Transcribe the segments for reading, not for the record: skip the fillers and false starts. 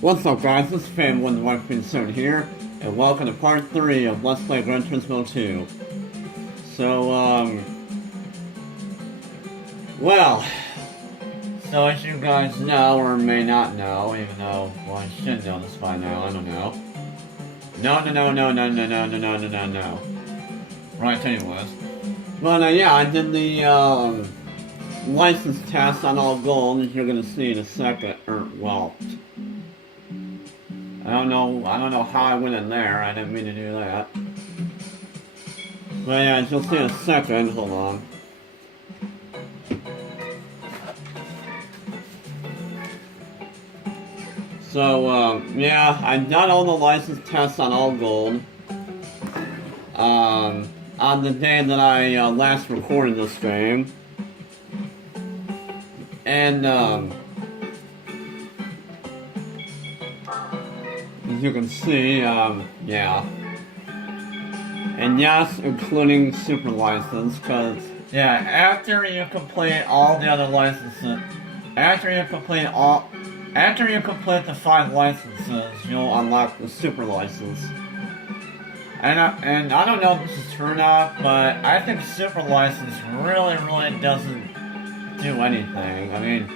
What's up guys, this is Fan11 here, and welcome to part 3 of Let's Play Gran Turismo 2. So, well, so as you guys know, or may not know, even though, well, I should know this by now, I don't know. No. Right, anyways. But, yeah, I did the, license test on all gold, as you're gonna see in a second, well... I don't know how I went in there. I didn't mean to do that. But yeah, as you'll see in a second, hold on. So, yeah, I've done all the license tests on all gold. On the day that I last recorded this game. And, as you can see, yeah. And yes, including super license, because, yeah, after you complete all the other licenses, after you complete the 5 licenses, you'll unlock the super license. And I don't know if this is true or not, but I think super license really doesn't do anything. I mean,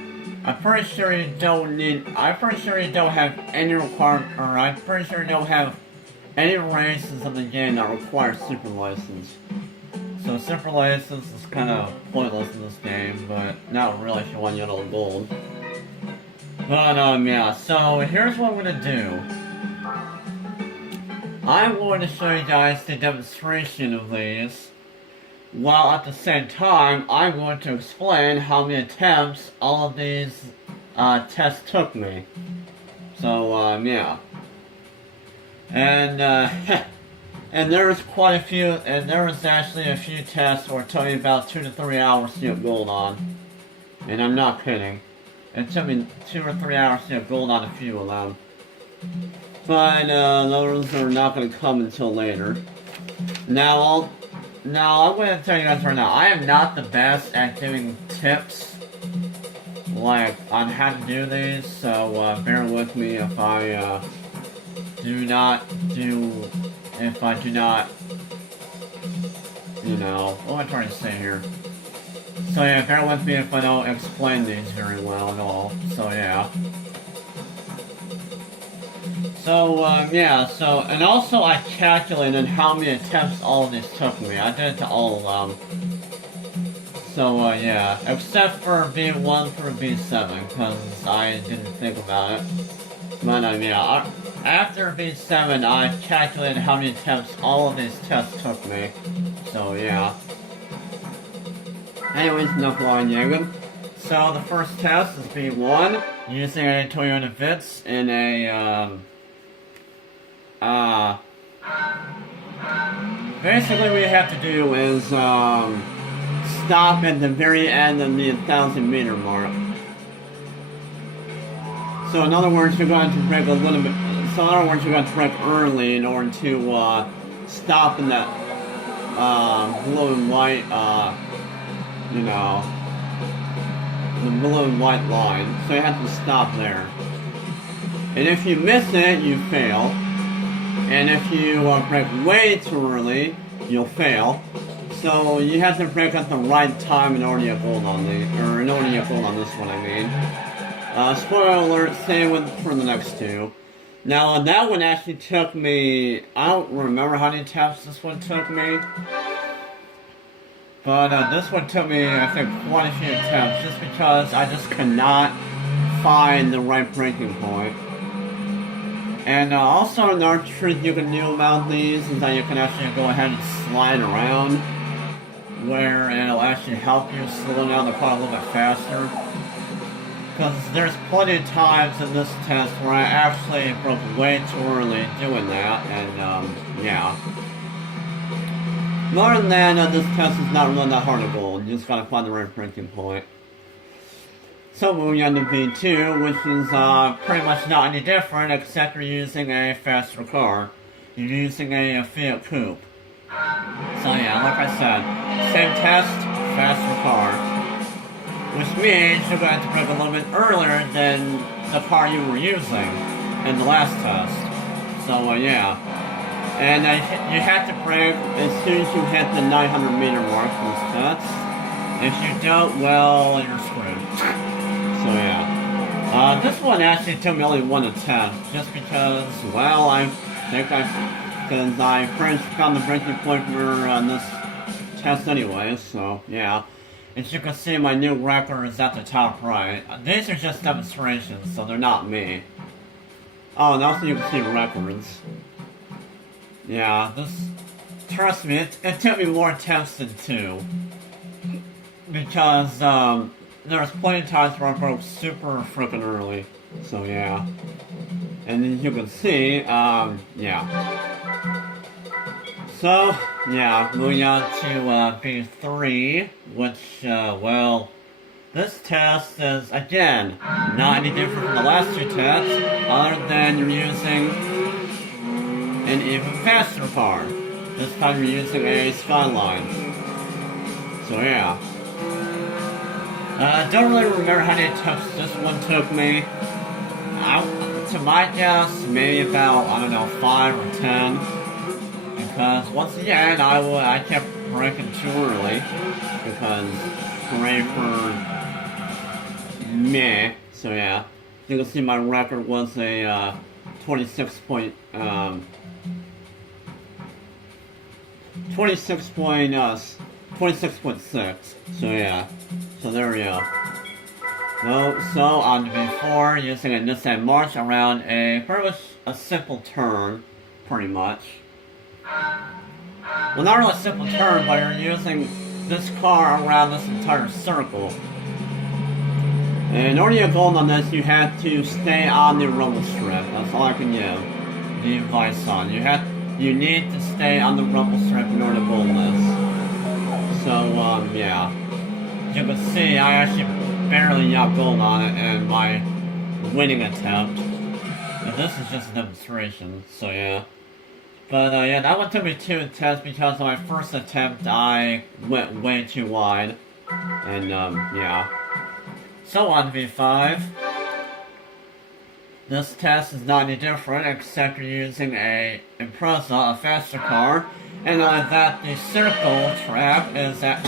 I'm pretty sure you don't have any requirement, or I'm pretty sure you don't have any races in the game that require super license. So super license is kind of pointless in this game, but not really if you want yellow gold. But, yeah, so here's what I'm gonna do. I'm going to show you guys the demonstration of these, while at the same time, I'm going to explain how many attempts all of these tests took me. So, yeah. And, and there was quite a few, and there was actually a few tests where it took me about 2 to 3 hours to get gold on. And I'm not kidding. It took me 2 or 3 hours to get gold on a few of them. But, those are not going to come until later. Now, I'm going to tell you guys right now, I am not the best at giving tips, like, on how to do these, so, bear with me if I, do not, you know, what am I trying to say here? So yeah, bear with me if I don't explain these very well at all, so yeah. So, yeah, so, and also I calculated how many attempts all of these took me. I did it to all of them. So, yeah, except for B1 through B7, because I didn't think about it. But, yeah, after B7, I calculated how many attempts all of these tests took me. So, yeah. Anyways, enough lollygagging. So, the first test is B1, using a Toyota Vitz in a, basically what you have to do is, stop at the very end of the 1,000-meter mark. So in other words, you're going to brake a little bit, so in other words, you're going to brake early in order to, stop in that, blue and white, you know, the blue and white line. So you have to stop there. And if you miss it, you fail. And if you brake way too early, you'll fail. So you have to brake at the right time in order to get gold on the, or in order to get gold on this one, I mean. Spoiler alert, same for the next two. Now that one actually took me, I don't remember how many taps this one took me. But this one took me, I think, quite a few attempts, just because I just could not find the right braking point. And also another trick you can do about these is that you can actually go ahead and slide around, where it'll actually help you slow down the car a little bit faster. Because there's plenty of times in this test where I actually broke way too early doing that, and yeah. More than that, this test is not really that hard to gold. You just gotta find the right braking point. So moving on to V2, which is pretty much not any different except you're using a faster car. You're using a Fiat Coupe. So yeah, like I said, same test, faster car. Which means you're going to brake a little bit earlier than the car you were using. in the last test. So yeah. And you have to brake as soon as you hit the 900-meter mark in this test. If you don't, well, you're screwed. So yeah. This one actually took me only one attempt, just because, well, I pretty much found the breaking point for this test anyway, so yeah. As you can see, my new record is at the top right. These are just demonstrations, so they're not me. Oh, and also you can see records. Yeah, trust me, it took me more attempts than 2. Because, there was plenty of times where I broke super freaking early. So yeah. And as you can see, yeah. So, yeah, moving on to B3, which, well, this test is, again, not any different from the last 2 tests, other than you're using an even faster car. This time you're using a Skyline. So, yeah. I don't really remember how many attempts this one took me. To my guess, maybe about, I don't know, 5 or 10. Because once again, I kept braking too early. Because hooray for meh. So yeah, you can see my record was a 26.6. So yeah, so there we go. So on to B4, using a Nissan March around pretty much a simple turn, pretty much. Well, not really a simple turn, but you're using this car around this entire circle. And in order to get gold on this, you have to stay on the rumble strip. That's all I can give the advice on. You need to stay on the rumble strip in order to gold this. So, yeah. As you can see, I actually barely got gold on it in my winning attempt. And this is just a demonstration, so yeah. But yeah, that one took me 2 attempts because on my first attempt I went way too wide. And yeah. So on to B5. This test is not any different except you're using a Impreza, a faster car. And that the circle track is at...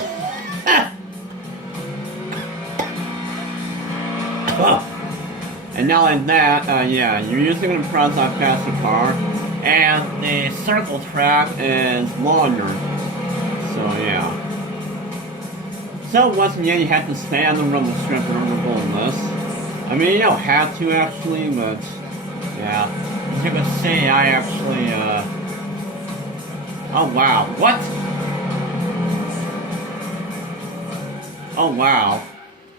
And not only that, yeah, you're using an Impreza faster car, and the circle track is longer. So yeah. So once again, you have to stay on the rumble strip in order to go on this. I mean, you don't have to actually, but yeah. As you can see, I actually, oh wow, what? Oh wow.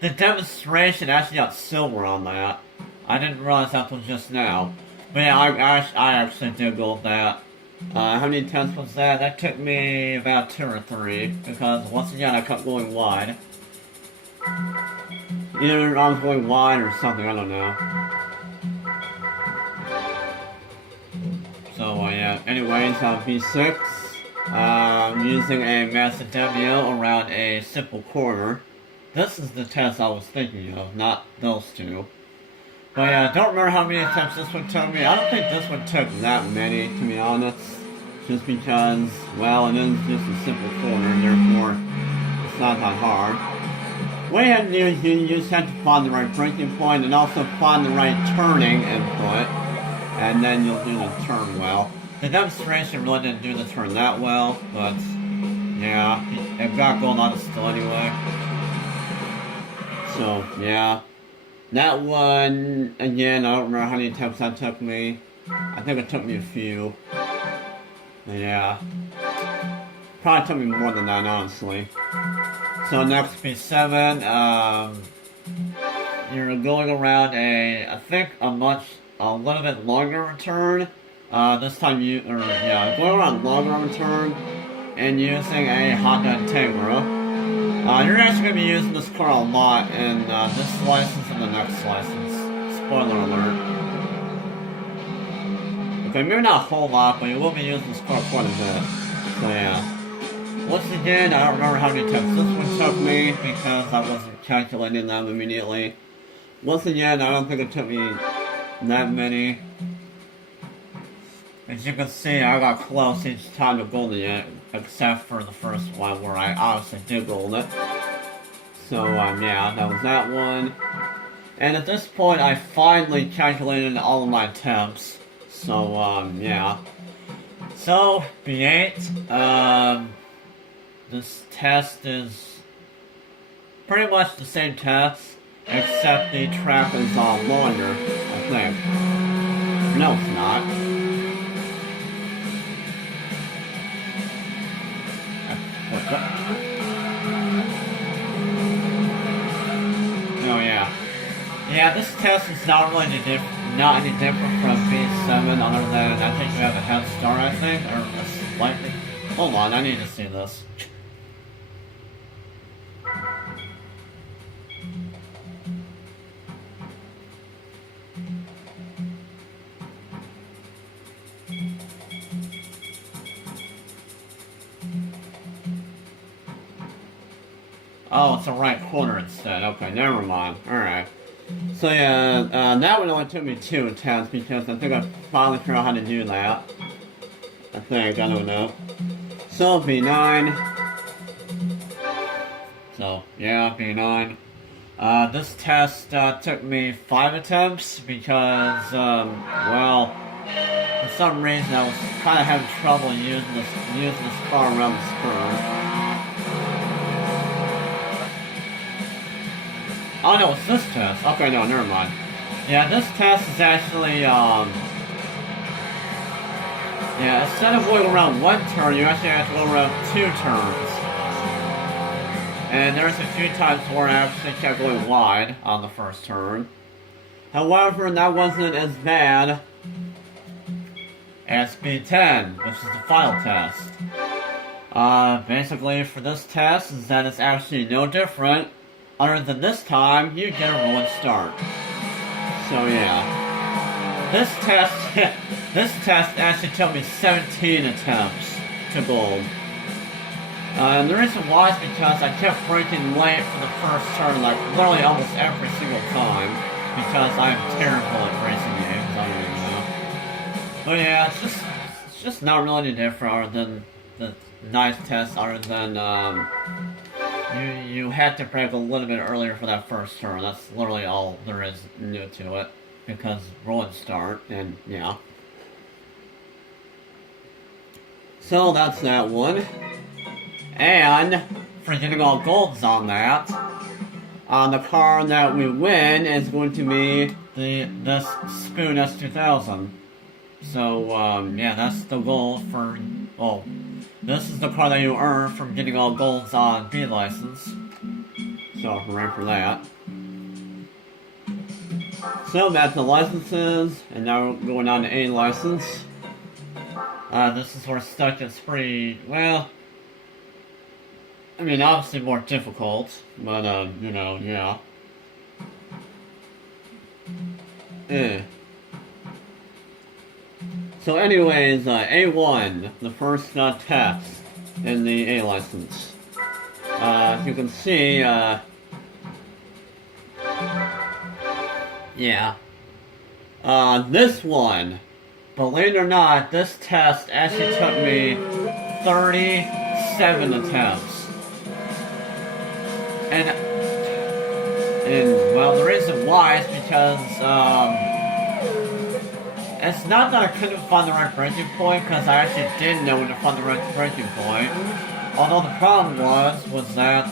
The demonstration actually got silver on that. I didn't realize that was just now. But yeah, I actually did gold that. How many attempts was that? That took me about 2 or 3, because once again I kept going wide. Either I was going wide or something, I don't know. So yeah, anyways, B6, using a Macedemio around a simple corner. This is the test I was thinking of, not those 2. But yeah, I don't remember how many attempts this one took me. I don't think this one took that many, to be honest. Just because, well, it is just a simple corner, therefore it's not that hard. What you have to do is you just have to find the right braking point and also find the right turning input. And then you'll do the turn well. The demonstration really didn't do the turn that well, but yeah, it got going on it still anyway. So, yeah. That one, again, I don't remember how many attempts that took me. I think it took me a few. Yeah. Probably took me more than that, honestly. So next, B7, you're going around I think a little bit longer return. This time going around longer return and using a Honda Integra. You're actually going to be using this car a lot in this license and the next license. Spoiler alert. Okay, maybe not a whole lot, but you will be using this car quite a bit. So yeah. Once again, I don't remember how many attempts this one took me because I wasn't calculating them immediately. Once again, I don't think it took me that many. As you can see, I got close each time to golden it, except for the first one where I obviously did gold it. So, yeah, that was that one. And at this point, I finally calculated all of my attempts. So, yeah. So, B8, this test is pretty much the same test, except the track is longer, I think. No, it's not. Oh yeah. Yeah, this test is not really not any different from B7 other than I think you have a head start, I think, or a slightly. Hold on, I need to see this. Oh, it's the right corner instead. Okay, never mind. Alright. So yeah, that one only took me 2 attempts because I think I finally figured out how to do that. I think, I don't know. So, B9. So, yeah, B9. This test took me 5 attempts because, well, for some reason I was kind of having trouble using this car around this curve. Oh no, it's this test. Okay, no, never mind. Yeah, this test is actually, yeah, instead of going around 1 turn, you actually have to go around 2 turns. And there's a few times where I actually kept going wide on the first turn. However, that wasn't as bad as B10, which is the final test. Basically, for this test, is that it's actually no different. Other than this time, you get a rolling start. So yeah. This test actually took me 17 attempts to gold. And the reason why is because I kept braking late for the first turn, like literally almost every single time. Because I'm terrible at racing games, I don't even know. But yeah, it's just not really any different other than the nice test, other than, You had to brake a little bit earlier for that first turn. That's literally all there is new to it. Because rolling start, and yeah. So that's that one. And for getting all golds on that, the car that we win is going to be this Spoon S2000. So, yeah, that's the goal for, well, this is the car that you earn from getting all golds on B license. So, hooray for that. So, that's the licenses, and now we're going on to A license. This is where stuff gets pretty, well, I mean, obviously more difficult, but, you know, yeah. So anyways, A1, the first test in the A license. As you can see, yeah. This one, believe it or not, this test actually took me 37 attempts. And well, the reason why is because, it's not that I couldn't find the right breaking point, because I actually did know when to find the right breaking point. Although the problem was that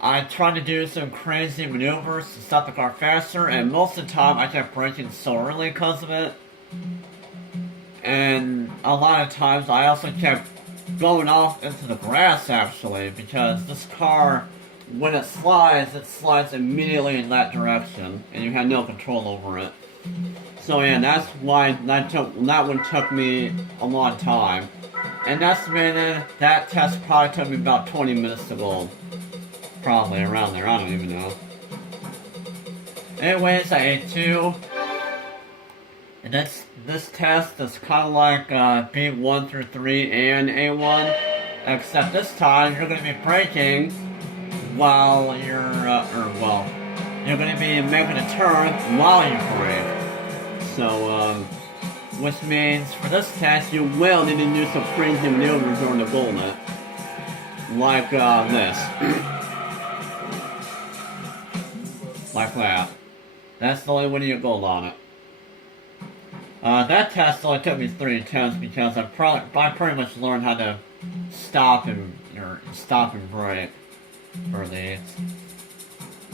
I tried to do some crazy maneuvers to stop the car faster, and most of the time I kept braking so early because of it. And a lot of times I also kept going off into the grass, actually, because this car, when it slides immediately in that direction, and you had no control over it. So yeah, that's why that one took me a long time. And estimated that test probably took me about 20 minutes to gold. Probably around there, I don't even know. Anyways, I A2. And this test is kind of like B1 through 3 and A1. Except this time, you're going to be braking while you're, you're going to be making a turn while you brake. So, which means for this test you will need to do some crazy maneuvers during the goal net. Like this. Like that. That's the only way to get gold on it. That test only took me 3 attempts because I pretty much learned how to stop and brake for these.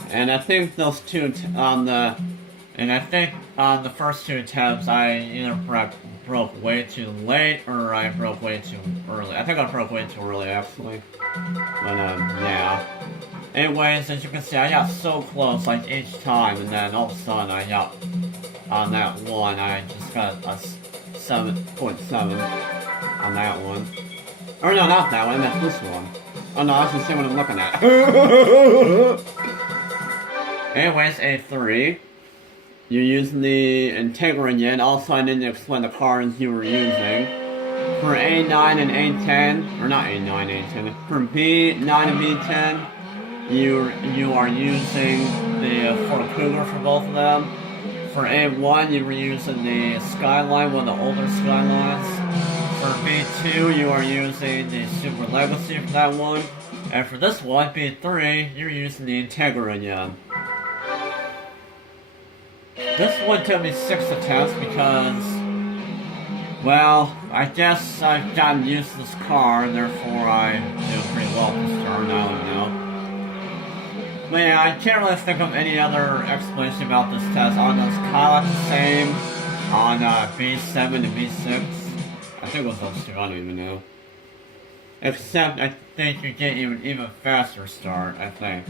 And I think those two on the first 2 attempts I either broke way too late or I broke way too early. I think I broke way too early actually. But yeah. Anyways, as you can see, I got so close like each time, and then all of a sudden I got on that one. I just got a 7.7 on that one. Or no, not that one. I meant this one. Oh no, that's the same one I'm looking at. Anyways, A3. You're using the Integra again. Also, I didn't explain the cards you were using. For A9 and A10, or not A9, A10. For B9 and B10, you are using the Ford Cougar for both of them. For A1, you were using the Skyline, one of the older Skylines. For B2, you are using the Super Legacy for that one. And for this one, B3, you're using the Integra again. This one took me 6 attempts because, well, I guess I've gotten used to this car, and therefore I do pretty well at this turn, I don't know. But yeah, I can't really think of any other explanation about this test. On those kind of the same on B7 and B6. I think it was those 2, I don't even know. Except I think you get even faster start, I think.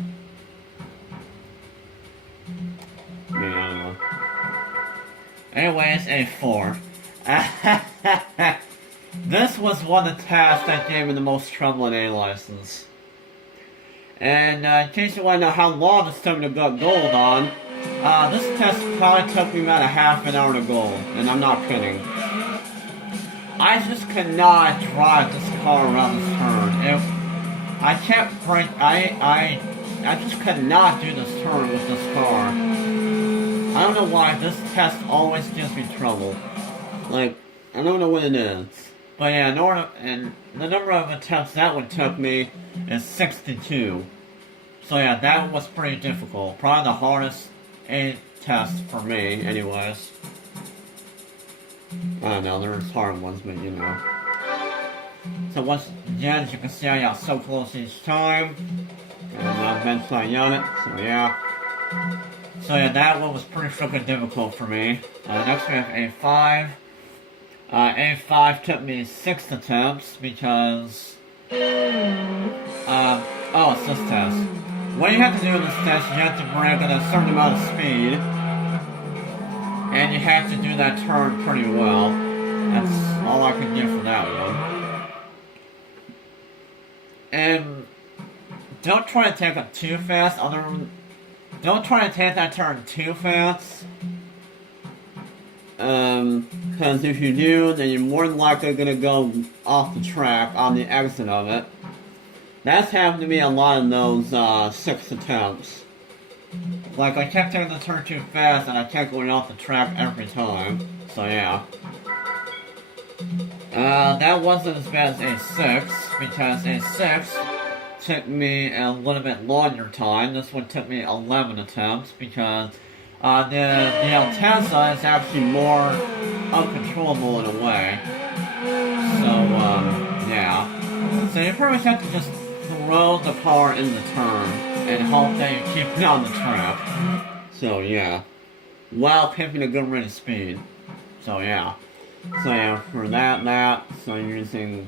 Yeah, I don't know. Anyways, A4. This was one of the tasks that gave me the most trouble in A license. And in case you want to know how long this took me to get gold on, this test probably took me about a half an hour to gold, and I'm not kidding. I just could not drive this car around this turn. I can't break. I just could not do this turn with this car. I don't know why this test always gives me trouble. Like, I don't know what it is. But yeah, and the number of attempts that one took me is 62. So yeah, that was pretty difficult. Probably the hardest A test for me, anyways. I don't know, there's hard ones, but you know. So once again, as you can see, I got so close each time. And eventually I got it, so yeah. So yeah, that one was pretty freaking difficult for me. Next we have A5. A5 took me 6 attempts because... oh, it's this test. What you have to do in this test, you have to brake at a certain amount of speed. And you have to do that turn pretty well. That's all I can give for that one. And don't try to take it too fast. Don't try to take that turn too fast. Because if you do, then you're more than likely going to go off the track on the exit of it. That's happened to me a lot in those 6 attempts. Like, I kept taking the turn too fast and I kept going off the track every time. So yeah. That wasn't as bad as A6, because A6 took me a little bit longer time. This one took me 11 attempts, because the Altezza is actually more uncontrollable in a way. So, yeah. So you pretty much have to just throw the car in the turn and hope that you keep it on the track. So, yeah. While keeping a good rate of speed. So, yeah. So, yeah, for so you're using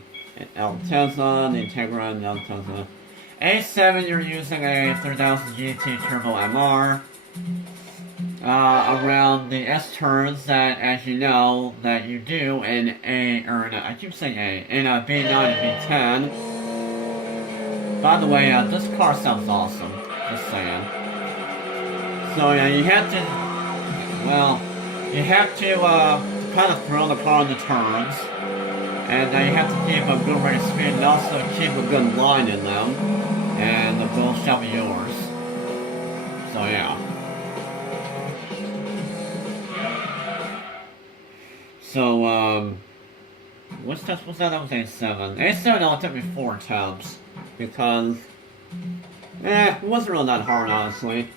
Altezza, the Integra, and the Altezza. A7, you're using a 3000 GT Turbo MR. Around the S turns that, as you know, that you do in I keep saying in a B9 and B10. By the way, this car sounds awesome, just saying. So yeah, you have to kind of throw the car in the turns, and you have to keep a good rate of speed, and also keep a good line in them, and the goal shall be yours. So yeah. So, which test was that? That was A7. A7 only took me 4 attempts. Because, it wasn't really that hard, honestly.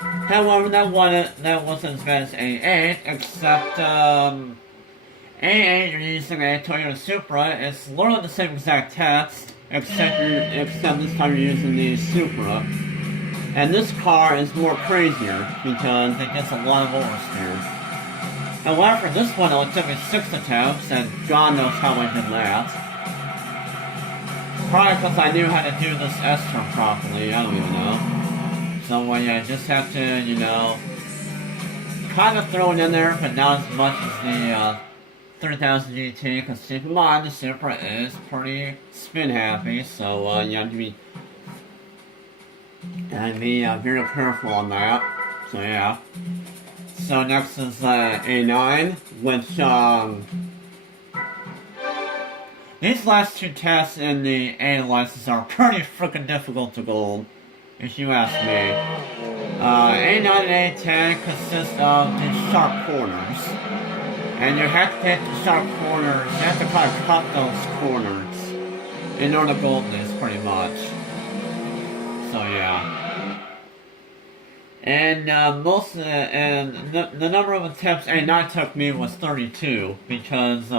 However, that wasn't as bad as A8, except, A8, you're using a Toyota Supra. It's literally the same exact test, except this time you're using the Supra. And this car is more crazier, because it gets a lot of oversteer. However, this one only took me 6 attempts, and God knows how I did that. Probably because I knew how to do this S-turn properly, I don't even know. So, yeah, I just have to, you know, kind of throw it in there, but not as much as the 3000 GT, because keep in mind, the Supra is pretty spin happy, so, you have to be very careful on that. So, yeah. So next is A9, which these last 2 tests in the A license are pretty freaking difficult to gold, if you ask me. A9 and A10 consist of the sharp corners, and you have to hit the sharp corners. You have to kind of cut those corners in order to gold these, pretty much. So yeah. And the number of attempts A9 took me was 32, because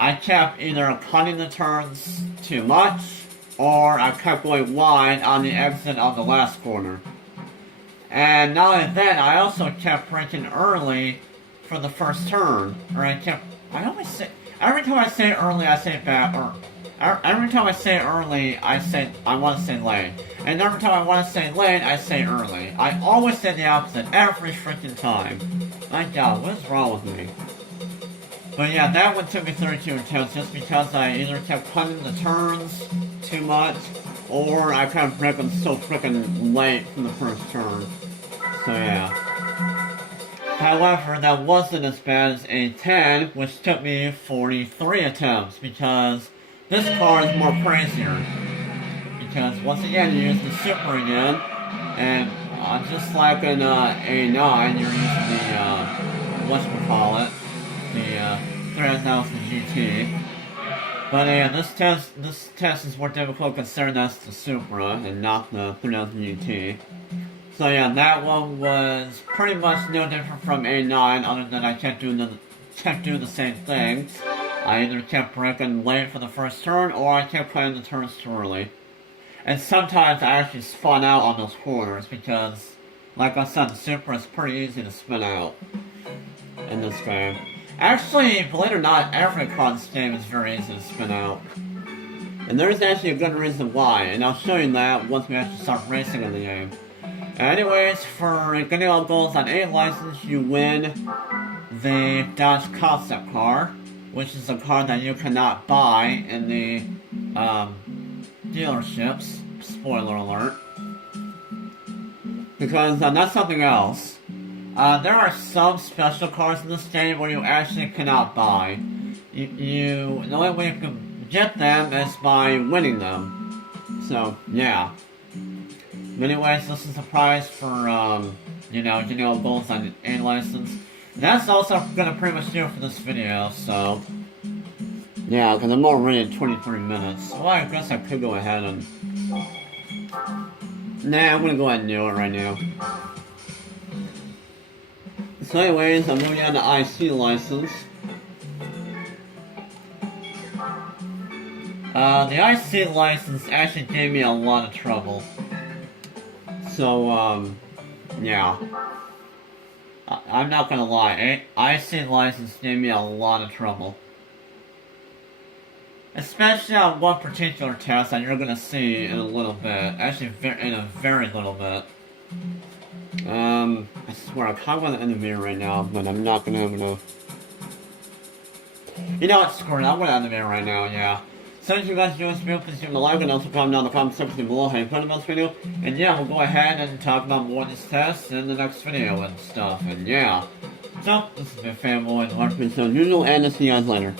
I kept either cutting the turns too much, or I kept going wide on the exit of the last corner. And not only that, I also kept braking early for the first turn, or I always say, every time I say early, I say back, or every time I say early, I want to say late. And every time I want to say late, I say early. I always say the opposite every freaking time. My God, what is wrong with me? But yeah, that one took me 32 attempts just because I either kept cutting the turns too much, or I kept braking so freaking late from the first turn. So yeah. However, that wasn't as bad as A10, which took me 43 attempts, because this car is more crazier. Because once again, you use the Supra again, and just like in A9, you're using the, whatchamacallit, the 3000 GT. But yeah, this test is more difficult considering that's the Supra and not the 3000 GT. So yeah, that one was pretty much no different from A9, other than I kept doing the same thing. I either kept braking late for the first turn, or I kept playing the turns too early. And sometimes I actually spun out on those corners, because, like I said, the Supra is pretty easy to spin out in this game. Actually, believe it or not, every car in this game is very easy to spin out. And there's actually a good reason why, and I'll show you that once we actually start racing in the game. Anyways, for getting all goals on A license, you win the Dodge concept car, which is a car that you cannot buy in the dealerships. Spoiler alert. Because that's something else. There are some special cars in this game where you actually cannot buy. The only way you can get them is by winning them. So, yeah. Anyways, this is the prize for, getting all goals on A license. That's also gonna pretty much do it for this video, so... Yeah, because I'm already at 23 minutes. Well, I guess I could go ahead and... Nah, I'm gonna go ahead and do it right now. So anyways, I'm moving on to IC license. The IC license actually gave me a lot of trouble. So, yeah. I'm not gonna lie, IC license gave me a lot of trouble. Especially on one particular test that you're gonna see in a little bit. Actually, in a very little bit. I swear, I kind of want to end the video right now, but I'm not gonna. You know what, screw it, I'm gonna end the video right now, yeah. So if you guys enjoyed this video, please give it a like and also comment down in the comment section below how you found about this video. And yeah, we'll go ahead and talk about more of these tests in the next video and stuff, and yeah. So, this has been Fanboy, and Larkin, so usual, and I'll see you guys later.